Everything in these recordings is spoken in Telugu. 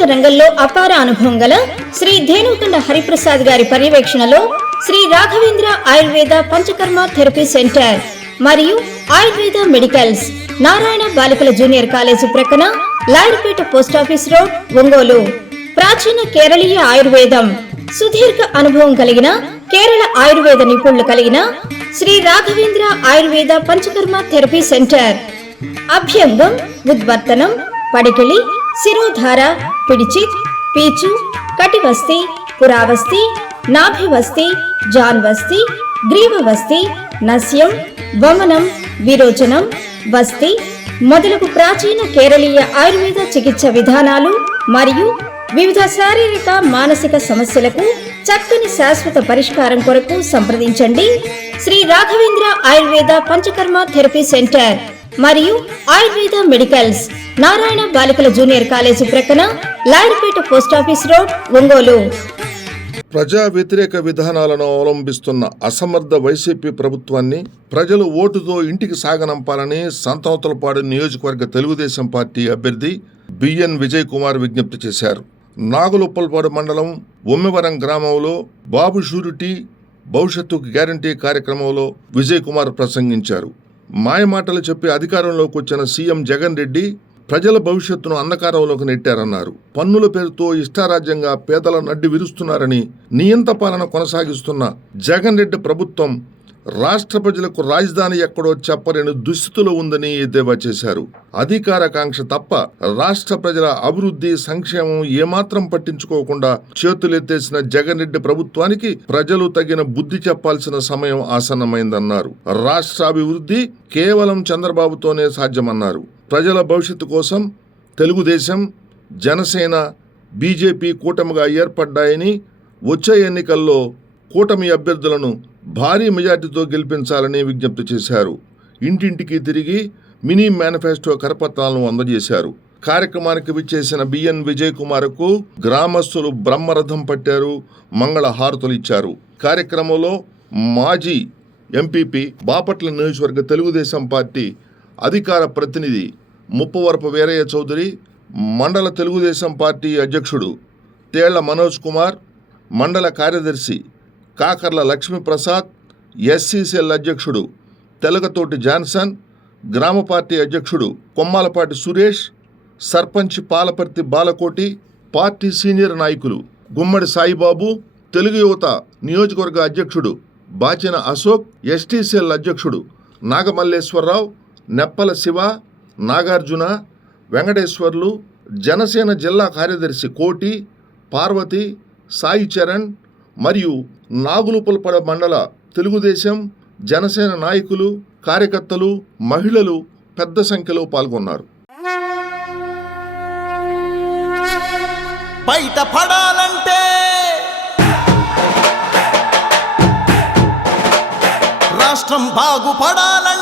సంగీత రంగంలో అపార అనుభవం గల శ్రీ ధేనుకొండ హరిప్రసాద్ గారి పర్యవేక్షణలో శ్రీ రాఘవేంద్ర ఆయుర్వేద పంచకర్మ థెరపీ సెంటర్ మరియు ఆయుర్వేద మెడికల్స్ నారాయణ బాలికల జూనియర్ కాలేజీ ప్రక్కన లాయర్పేట పోస్టాఫీస్ రోడ్ ఒంగోలు. ప్రాచీన కేరళీయ ఆయుర్వేదం. సుదీర్ఘ అనుభవం కలిగిన కేరళ ఆయుర్వేద నిపుణులు కలిగిన శ్రీ రాఘవేంద్ర ఆయుర్వేద పంచకర్మ థెరపీ సెంటర్. అభ్యంగం ఉద్వర్తనం పడికిళి శిరోధార పిడిచిత్ పీచు కటివస్తి పురావస్తి నాభివస్తి జాన్వస్తి గ్రీవవస్తి నస్యం వమనం విరోచనం వస్తి మొదలగు ప్రాచీన కేరళీయ ఆయుర్వేద చికిత్స విధానాలు మరియు వివిధ శారీరక మానసిక సమస్యలకు చక్కని శాశ్వత పరిష్కారం కొరకు సంప్రదించండి. Shri Raghavendra Ayurveda Panchakarma therapy centre. మరియు ఆయుర్వేద మెడికల్స్. నారాయణ బాలికల జూనియర్ కాలేజీ ప్రక్కన లాయర్పేట పోస్టాఫీస్ రోడ్ ఒంగోలు. ప్రజా వ్యతిరేక విధానాలను అవలంబిస్తున్న అసమర్థ వైసీపీ ప్రభుత్వాన్ని ప్రజలు ఓటుతో ఇంటికి సాగనంపాలని సంతవతలపాడు నియోజకవర్గ Telugu Desam party party B N Vijay Kumar విజ్ఞప్తి చేశారు. నాగులుప్పలపాడు మండలం ఉమ్మివరం గ్రామంలో బాబు షూరిటీ భవిష్యత్తుకు గ్యారంటీ కార్యక్రమంలో విజయ్ కుమార్ ప్రసంగించారు. మాయమాటలు చెప్పి అధికారంలోకి వచ్చిన సీఎం జగన్ రెడ్డి ప్రజల భవిష్యత్తును అంధకారంలోకి నెట్టారన్నారు. పన్నుల పేరుతో ఇష్టారాజ్యంగా పేదల నడ్డి విరుస్తున్నారని నియంత పాలన కొనసాగిస్తున్న జగన్ రెడ్డి ప్రభుత్వం రాష్ట్ర ప్రజలకు రాజధాని ఎక్కడో చెప్పలేని దుస్థితిలో ఉందని ఎద్దేవా చేశారు. అధికారకాంక్ష తప్ప రాష్ట్ర ప్రజల అభివృద్ధి సంక్షేమం ఏమాత్రం పట్టించుకోకుండా చేతులెత్తేసిన జగన్ రెడ్డి ప్రభుత్వానికి ప్రజలు తగిన బుద్ధి చెప్పాల్సిన సమయం ఆసన్నమైందన్నారు. రాష్ట్ర అభివృద్ధి కేవలం చంద్రబాబుతోనే సాధ్యమన్నారు. ప్రజల భవిష్యత్తు కోసం తెలుగుదేశం జనసేన బీజేపీ కూటమిగా ఏర్పడ్డాయని వచ్చే ఎన్నికల్లో కూటమి అభ్యర్థులను భారీ మెజార్టీతో గెలిపించాలని విజ్ఞప్తి చేశారు. ఇంటింటికి తిరిగి మినీ మేనిఫెస్టో కరపత్రాలను అందజేశారు. కార్యక్రమానికి విచ్చేసిన బిఎన్ విజయ్ కుమార్కు గ్రామస్తులు బ్రహ్మరథం పట్టారు మంగళ హారతులు ఇచ్చారు. కార్యక్రమంలో మాజీ ఎంపీపీ బాపట్ల నియోజకవర్గ తెలుగుదేశం పార్టీ అధికార ప్రతినిధి ముప్పవరపు వీరయ్య చౌదరి మండల తెలుగుదేశం పార్టీ అధ్యక్షుడు తేళ్ళ మనోజ్ కుమార్ మండల కార్యదర్శి కాకర్ల లక్ష్మీప్రసాద్ ఎస్సీసీఎల్ అధ్యక్షుడు తెలగతోటి జాన్సన్ గ్రామ పార్టీ అధ్యక్షుడు కొమ్మాలపాటి సురేష్ సర్పంచ్ పాలపర్తి బాలకోటి పార్టీ సీనియర్ నాయకులు గుమ్మడి సాయిబాబు తెలుగు యువత నియోజకవర్గ అధ్యక్షుడు బాచిన అశోక్ ఎస్టీసీఎల్ అధ్యక్షుడు నాగమల్లేశ్వరరావు నెప్పల శివ నాగార్జున వెంకటేశ్వర్లు జనసేన జిల్లా కార్యదర్శి కోటి పార్వతి సాయి చరణ్ మరియు నాగులుపలపడ మండల తెలుగుదేశం జనసేన నాయకులు కార్యకర్తలు మహిళలు పెద్ద సంఖ్యలో పాల్గొన్నారు. బయట రాష్ట్రం బాగుపడాలంటే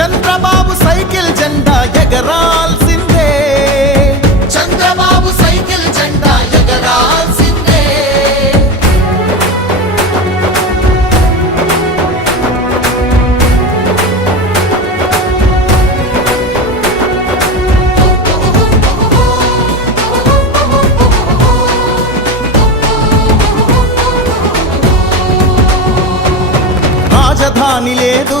చంద్రబాబు సైకిల్ జెండా ఎగరాల్సిందే. చంద్రబాబు సైకిల్ జెండా ఎగరాల్సిందే. రాజధాని లేదు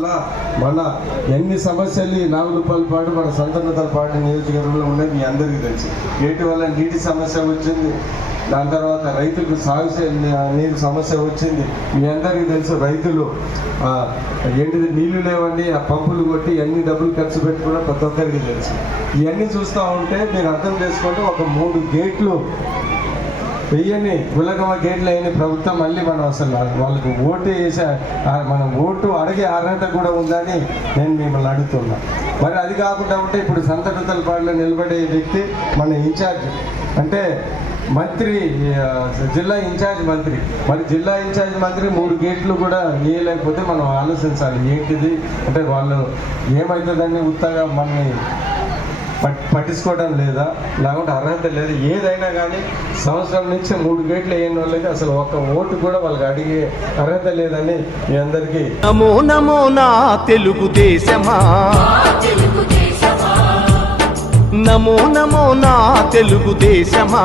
వల్ల మన ఎన్ని సమస్యలు ఈ నాలుగు రూపాయల పాటు మన సంతనతల పాటు నియోజకవర్గంలో ఉన్నాయి మీ అందరికీ తెలుసు. వేటి వల్ల నీటి సమస్య వచ్చింది? దాని తర్వాత రైతులకు సాగు నీరు సమస్య వచ్చింది. మీ అందరికీ తెలుసు రైతులు ఏంటిది నీళ్ళు లేవండి ఆ పంపులు కొట్టి ఎన్ని డబ్బులు ఖర్చు పెట్టుకున్నా ప్రతి ఒక్కరికి తెలుసు. ఇవన్నీ చూస్తూ ఉంటే మీరు అర్థం చేసుకుంటే ఒక మూడు గేట్లు వెయ్యని గులగమ్మ గేట్లు అయిన ప్రభుత్వం మళ్ళీ మనం అసలు వాళ్ళకు ఓటు వేసే మనం ఓటు అడిగే అర్హత కూడా ఉందని నేను మిమ్మల్ని అడుగుతున్నా. మరి అది కాకుండా ఉంటే ఇప్పుడు సంతటుతల పాటలో నిలబడే వ్యక్తి మన ఇన్ఛార్జ్. అంటే మంత్రి జిల్లా ఇన్ఛార్జ్ మంత్రి. మరి జిల్లా ఇన్ఛార్జ్ మంత్రి మూడు గేట్లు కూడా వేయలేకపోతే మనం ఆలోచించాలి. ఏంటిది? అంటే వాళ్ళు ఏమవుతుందని ఉత్తగా మనని పట్టించుకోవడం లేదా లేకుంటే అర్హత లేదు. ఏదైనా కానీ సంవత్సరం నుంచి మూడు గేట్లు వేయని వాళ్ళకి అసలు ఒక్క ఓటు కూడా వాళ్ళకి అడిగే అర్హత లేదని మీ అందరికీ నమో నమో నా తెలుగుదేశమా నమో నమో నా తెలుగుదేశమా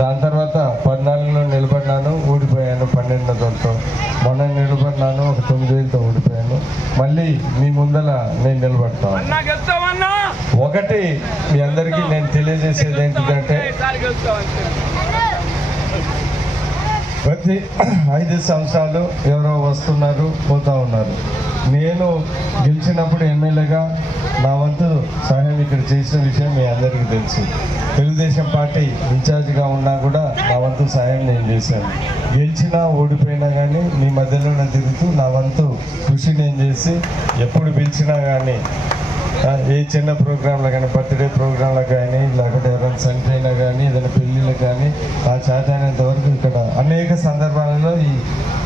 దాని తర్వాత పద్నాలుగులో నిలబడినాను ఓడిపోయాను పన్నెండు తొలతో మొన్న నిలబడినాను ఒక తొమ్మిది వేలతో ఓడిపోయాను మళ్ళీ మీ ముందల నేను నిలబడతాను ఒకటి మీ అందరికీ నేను తెలియజేసేది ఏంటిదంటే ప్రతి ఐదు సంవత్సరాలు ఎవరో వస్తున్నారు పోతా ఉన్నారు. నేను గెలిచినప్పుడు ఎమ్మెల్యేగా నా వంతు సహాయం ఇక్కడ చేసిన విషయం మీ అందరికీ తెలుసు. తెలుగుదేశం పార్టీ ఇన్ఛార్జిగా ఉన్నా కూడా నా వంతు సహాయం నేను చేశాను. గెలిచినా ఓడిపోయినా కానీ మీ మధ్యలోనే తిరుగుతూ నా వంతు కృషి నేను చేసి ఎప్పుడు పిలిచినా కానీ ఏ చిన్న ప్రోగ్రాంలో కానీ బర్త్డే ప్రోగ్రాంలో కానీ లేకపోతే ఎవరైనా అయినా కానీ ఏదైనా పెళ్ళిళ్ళు కానీ ఆ చేతైనంత వరకు ఇక్కడ అనేక సందర్భాలలో ఈ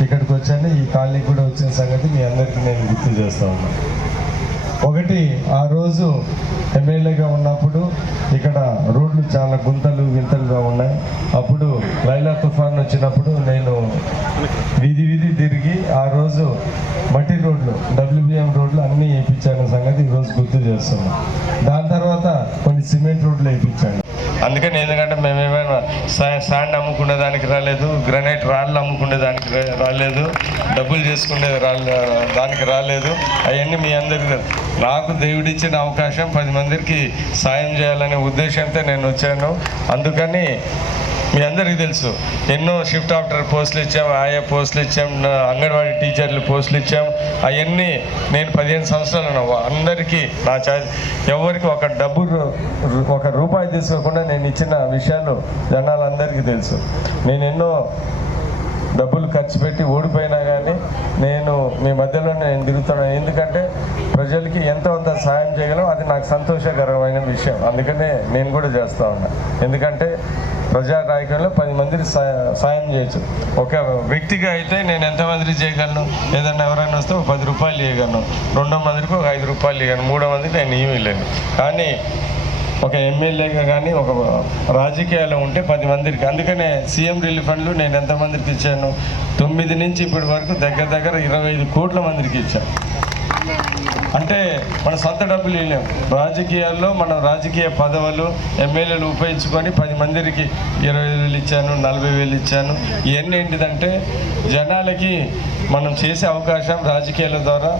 ఇక్కడికి వచ్చాను. ఈ కాలనీకి కూడా వచ్చిన సంగతి మీ అందరికీ నేను గుర్తు చేస్తా ఉన్నాను ఒకటి ఆ రోజు ఎమ్మెల్యేగా ఉన్నప్పుడు ఇక్కడ రోడ్లు చాలా గుంతలు వింతలుగా ఉన్నాయి. అప్పుడు లైలా తుఫాన్ వచ్చినప్పుడు నేను వీధి వీధి తిరిగి ఆ రోజు మట్టి రోడ్లు డబ్ల్యూబిఎం రోడ్లు అన్నీ వేయించాను సంగతి ఈరోజు గుర్తు చేస్తున్నాను దాని తర్వాత కొన్ని సిమెంట్ రోడ్లు వేయించాను. అందుకని ఎందుకంటే మేమేమైనా సా- శాండ్ అమ్ముకునే దానికి రాలేదు గ్రనైట్ రాళ్ళు అమ్ముకునే దానికి రాలేదు డబ్బులు చేసుకునే రాలే దానికి రాలేదు. అవన్నీ మీ అందరికీ నాకు దేవుడిచ్చిన అవకాశం పది మందికి సాయం చేయాలనే ఉద్దేశంతో నేను వచ్చాను. అందుకని మీ అందరికీ తెలుసు. ఎన్నో షిఫ్ట్ ఆఫ్టర్ పోస్టులు ఇచ్చాం ఆయా పోస్టులు ఇచ్చాం నా అంగన్వాడీ టీచర్లు పోస్టులు ఇచ్చాం. అవన్నీ నేను పదిహేను సంవత్సరాలు ఉన్నా. అందరికీ నా చా ఎవరికి ఒక డబ్బు ఒక రూపాయి తీసుకోకుండా నేను ఇచ్చిన విషయాలు జనాలందరికీ తెలుసు. నేను ఎన్నో డబ్బులు ఖర్చు పెట్టి ఓడిపోయినా కానీ నేను మీ మధ్యలో నేను తిరుగుతున్నాను ఎందుకంటే ప్రజలకి ఎంతో అంత సాయం చేయగలం. అది నాకు సంతోషకరమైన విషయం. అందుకనే నేను కూడా చేస్తూ ఉన్నా. ఎందుకంటే ప్రజా నాయకుల్లో పది మందికి సాయం చేయొచ్చు. ఒక వ్యక్తిగా అయితే నేను ఎంతమందికి చేయగలను? ఏదన్నా ఎవరైనా వస్తే ఒక పది రూపాయలు ఇవ్వగలను రెండో మందికి ఒక ఐదు రూపాయలు ఇవ్వగలను మూడో మందికి నేను ఏమీ లేను కానీ ఒక ఎమ్మెల్యేగా కానీ ఒక రాజకీయాల్లో ఉంటే పది మందికి. అందుకనే సీఎం రిలీఫ్ ఫండ్లు నేను ఎంతమందికి ఇచ్చాను? తొమ్మిది నుంచి ఇప్పటి వరకు దగ్గర దగ్గర ఇరవై ఐదు కోట్ల మందికి ఇచ్చాను అంటే మన సొంత డబ్బులు ఇవ్వలేము రాజకీయాల్లో మనం రాజకీయ పదవులు ఎమ్మెల్యేలు ఉపయోగించుకొని పది మందికి ఇరవై వేలు ఇచ్చాను నలభై వేలు ఇచ్చాను. ఇవన్నీ ఏంటిదంటే జనాలకి మనం చేసే అవకాశం రాజకీయాల ద్వారా